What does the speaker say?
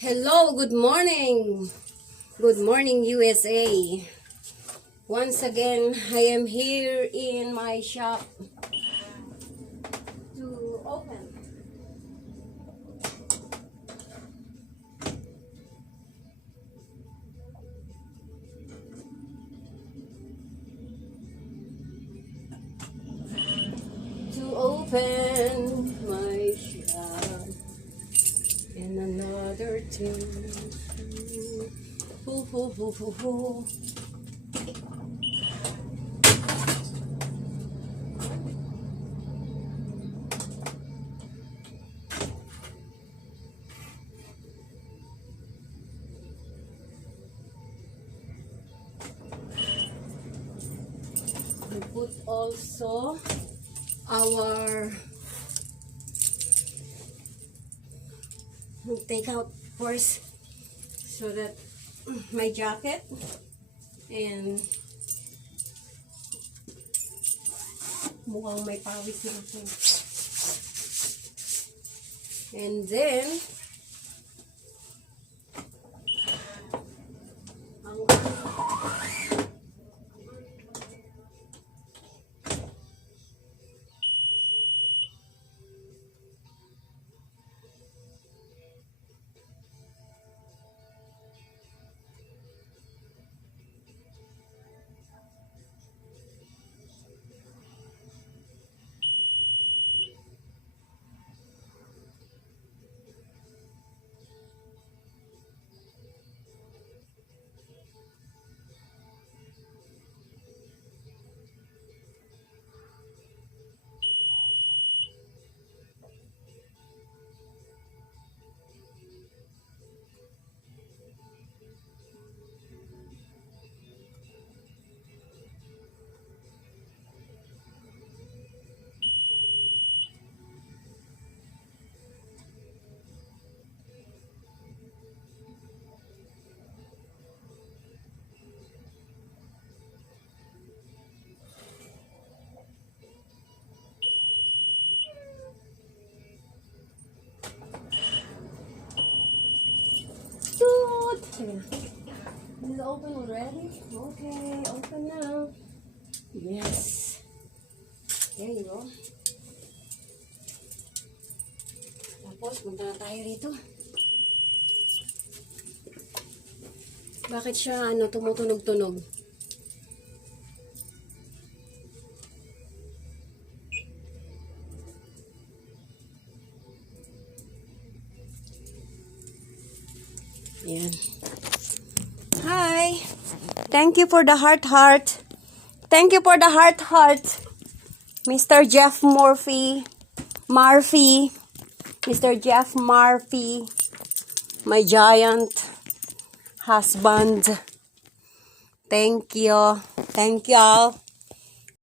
Hello, good morning. Good morning, USA. Once again, I am here in my shop to open. My shop. And another two. Hoo, hoo, hoo, hoo, hoo. We put also our take out first so that my jacket and mukhang may pawis na ako. And then ang Sige na. Is it open already? Okay, open now. Yes. There you go. Tapos, punta na tayo rito. Bakit siya, tumutunog-tunog? Yan. Hi. Thank you for the heart. Thank you for the heart. Mr. Jeff Murphy. Mr. Jeff Murphy. My giant husband. Thank you. Thank y'all.